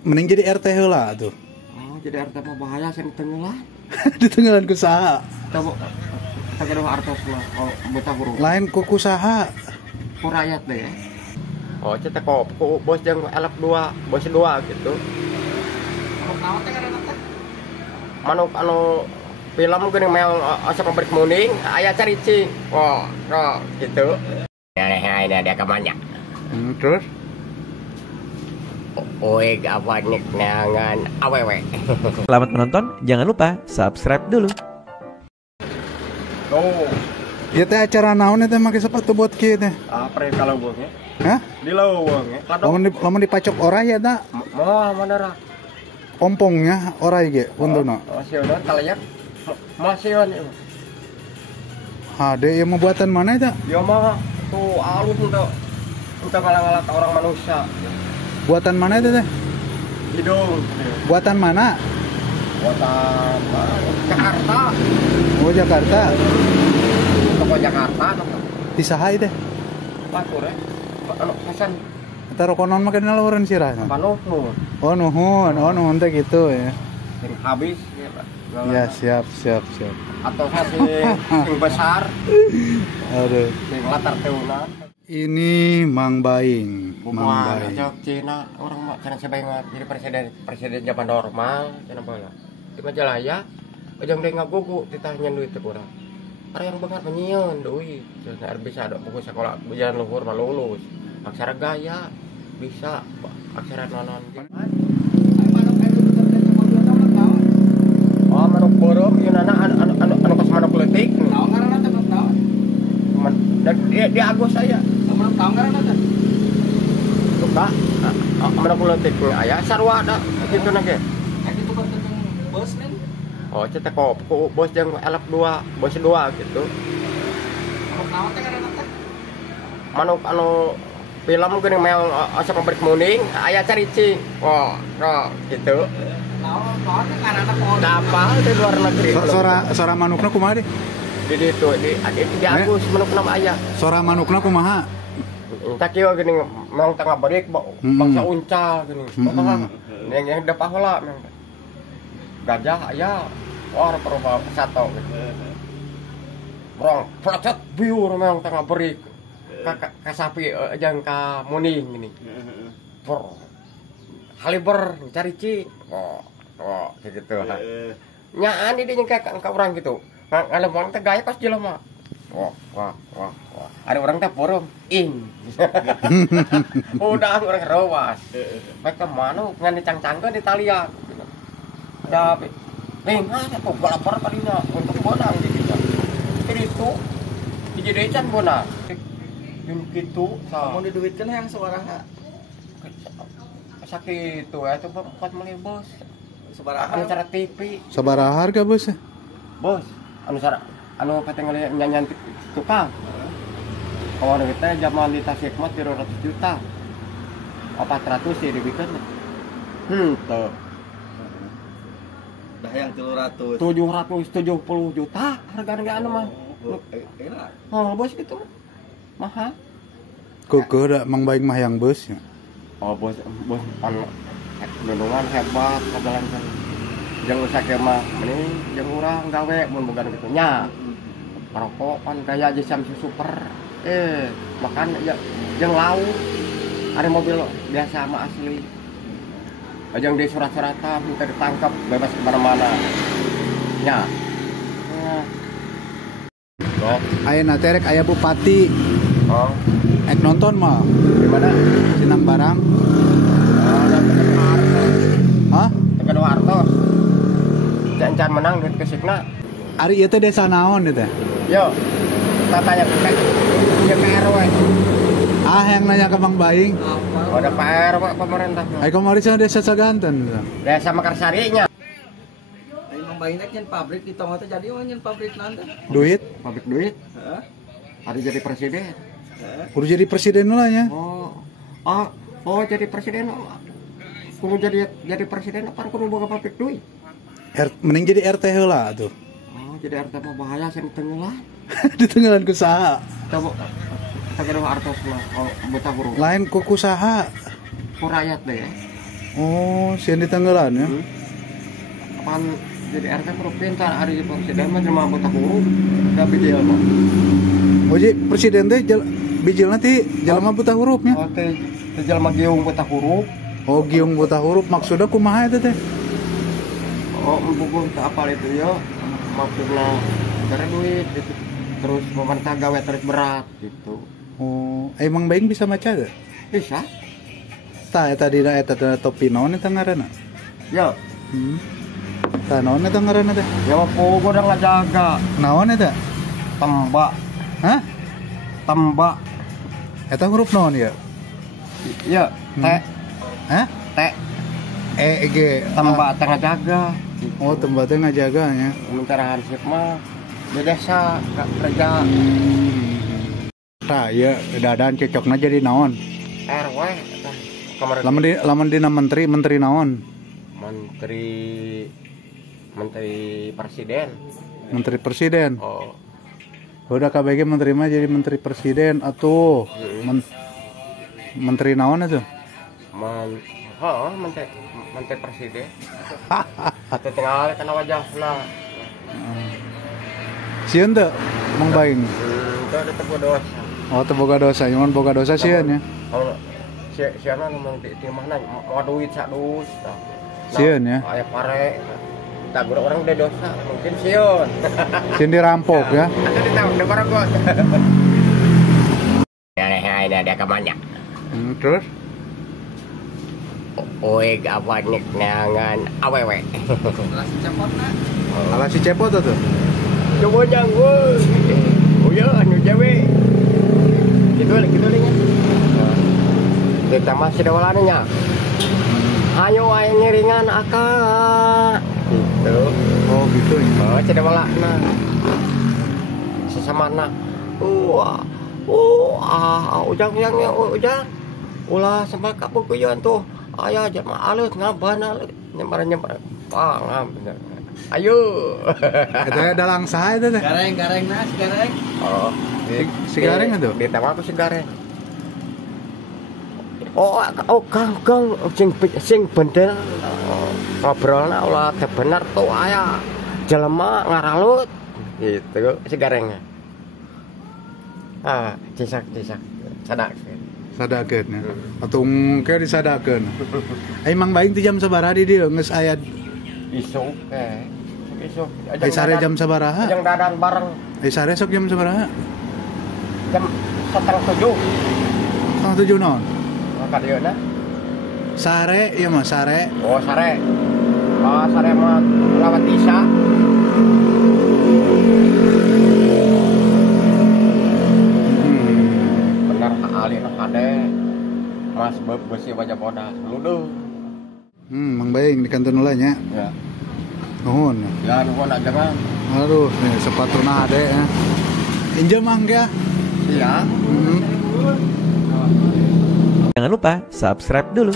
Mending jadi RT heula tuh. Oh, jadi RT mah bahaya sih di tengah. Di tenggelan ku saha? Coba kita kira artos lah, oh betah huruf. Lain ku kusaha. Ku rakyat deh ya. Oh, cetek kok bos jeung elep 2, bos 2 gitu. Manuk teh karena teh. Manuk anu film geuning meong asa pabrik muning, aya caricing. Oh, gitu. Ya, ini ada kemana? Terus? Oeg apa nih nangan awewe. Selamat menonton, jangan lupa subscribe dulu. Oh, Ya teh acara naon teh make sepatu buat kieu teh? apa ya kalau buangnya? Hah? Di lawang ya. Lamun dipacok orai ya da? Mau mana ra? Ompongnya orai ge untuna. Masih ada kalian? Masih ada. Hade ya mau buatan mana eta? Ya mah tuh alus untuk ngalang-ngalang ke orang manusia. Buatan mana itu teh? Hidung. Buatan mana? Buatan Jakarta. Oh Jakarta. Toko Jakarta. Di saha teh? Batur ya. Anu pesan Eta rokonon mah kenal urang sirah. panuhun. Oh nuhun teh gitu ya. Yang habis Ya siap. atau sing besar Aduh. sing latar teunan. Ini Mang Baing. Bukan ajak Cina orang mah cara sebaik jadi presiden zaman normal cenah baheula. Di Majalaya ujang deui ngagugu ditanya duit teh kurang. Ada yang beungar nyieun duit. Cenah bisa ada buku sekolah jalan luhur mah lulus. Aksara gaya bisa aksara nonon. Oh, manuk borong yeunana anu kos manuk leutik. Naon ngaranna teh manuk naon? Dia Agus saya. Manuk tahu ngaranna teh? Lupa. Manuk leutik aya sarua ada kitu na ge. Aya kitu kan teh bos nih. Oh, cetek kok bos jeung elep 2, bos 2 gitu. Manuk naon teh ngaranna teh? Manuk anu film geuning meong asa pabrik muning, aya caricing. Oh, gitu. Naon ngaranna pohon kapal di luar negeri. Sora manukna kumaha deh? Di Agus manukna aya. Sora manukna kumaha? Tak kieu geuning meong tengah berik bangsa uncal geuning. Yang depan heula meong. Gajah aya. Wah, perubahan sato gitu. Brong, flacet biur meong tengah berik. Ka sapi jeung ka muning gini. Haliber caricing. Oh, kayak gitu. Nyaan di dinya ka urang gitu. Ngalempang teh gaya kos jelema. Wah. Ada orang teh forum ing. Udah orang rawas. Mereka mana ngan dicang-cangkeun di talian. Da asa tuh balapar kalinya untuk bonang gitu. Jadi itu dijadikan bonang. Jeung kitu Mau diduitkeun hayang sabaraha? Sakitu eta buat meuli bos. Sabaraha? Anu cara TV. Sabaraha harga bos? Bos, anu kata nyanyian tukang. Kalau kita zaman di Tasikmat 300 juta. 400 sih dibikeun. Tuh. Dah yang 300. 770 juta harga anu mah. Enak. Oh, bos gitu mah. Mahal. Kukuh da Mang Baing mah yang bos ya. Oh, bos anu gunungan hebat kajalankan. Jeung usake mah mending jeung urang gawe mun boga kitu nya. Rokok pan gaya aja Samsung Super. Makan ya jeung lauk. Ada mobil biasa mah asli. Ajang di surat-suratan minta ditangkap bebas kemana-mana. Nya. Ayeuna teh rek aya bupati. Oh, Ek nonton mah. di mana? Sinang barang. Ada Teguh Hartos. Hah? Teguh Hartos. Jangan menang duit kesikna. Ari ieu teh desa naon ieu teh? Yo. Kita tanya ke RW. Yang nanya ke Mang Baing. Ada PR Pak pemerintah. Ai kamari cenah desa Saganten. Desa Mekarsarinya. Ayo membayangkan nyen pabrik di tengah teh jadi nyen pabrik nanti. Duit Pabrik duit. Heeh. Ada jadi presiden. kudu jadi presiden lah ya. Oh jadi presiden. Kudu jadi presiden apa kudu boga pabrik duit. Mending jadi RT heula tuh. Oh jadi RT mah bahaya sih di tengah. Di tenggelan ku saha? Coba kita kira artos lah. Oh betah huruf. Lain ku kusaha? Ku rakyat deh ya. Oh, sieun di Tanggalan ya. Kapan jadi RT provinsi hari presiden mah cuma buta huruf da bijil mah. Oh, jadi presiden teh bijil nanti jelema buta hurufnya. Oh teh jelema giung buta huruf. Oh, giung buta huruf maksudnya kumaha eta teh? Oh, buku tak apal itu ya. Maksudnya cari duit gitu. Terus pemerintah gawe terus berat gitu. Oh, emang baing bisa maca gak? Bisa? Tah eta dina eta topi naon eta ngaranna? Ya, Tah naon eta ngaranna teh? ya aku udah ngajaga Naon eta? tembak, Hah? tembak. Eta huruf naon ya? Ya, teh, Hah? teh, G. tembak teh ngajaga. Oh, tembak teh ngajaganya. Sementara hansip mah di desa kerja Tah, ya dadan cocokna jadi naon? RW kamar Lamun dina menteri naon? menteri presiden. Menteri presiden. Oh, Udah KBG menteri mah jadi menteri presiden atuh. Menteri naon atuh? menteri presiden. Atau tinggal kena wajahna. Sieun teu Mang Baing. Itu ada tebu dosa. Oh, teu boga dosa, nyamun boga dosa sieun ya. Kalau siapa ngomong di mana mau duit sak dus. Sieun ya. Aya pare. Tak guna orang udah dosa, mungkin sieun. Sieun dirampok ya. Atau ditahu udah para bos. Ya ini ada kemana? Terus Oi gawanik nangan awewe. Langsung cepot nak. ala si cepot atuh. Coba janggut. Oh ya, anu jawe. Gitu lingan. Kita masih ada walannya. Ayo ayo ngiringan akak. Gitu. Oh, gitu ya. Oh, cedek walana. Sesama anak. Ujang. Ulah sama kapuk kuyon tuh. Ayah jamaah alut ngaban alut. Nyembar pangam bener. Ayo. Eta dalang saha eta teh? Gareng nas, gareng. Oh, Si gareng atuh? Di tawa aku si gareng. Kang, sing bener. Ngobrolna ulah teh bener tuh aya. Jelema ngaralut. Gitu si garengnya. Cisak. Sadakeun ya. Atung ke disadakeun. Mang Baing ti jam sabaraha di dieu geus aya Isuk. ai sare jam sabaraha? Ajang dadan bareng Ai sare sok jam sabaraha? jam 6:30. 7 naon? Maka dia na. Sare ieu mah sare. Oh, sare. Sare mah lawat Isya. Benar ali na kade. Mas besi wajah bodas. Luduh. Mang Baing di kantor heula nya. Ya. Nuhun. Ya nuhun ajangan. Aduh, nih sepatuna ade ya. Injem mangga. Iya. Jangan lupa subscribe dulu.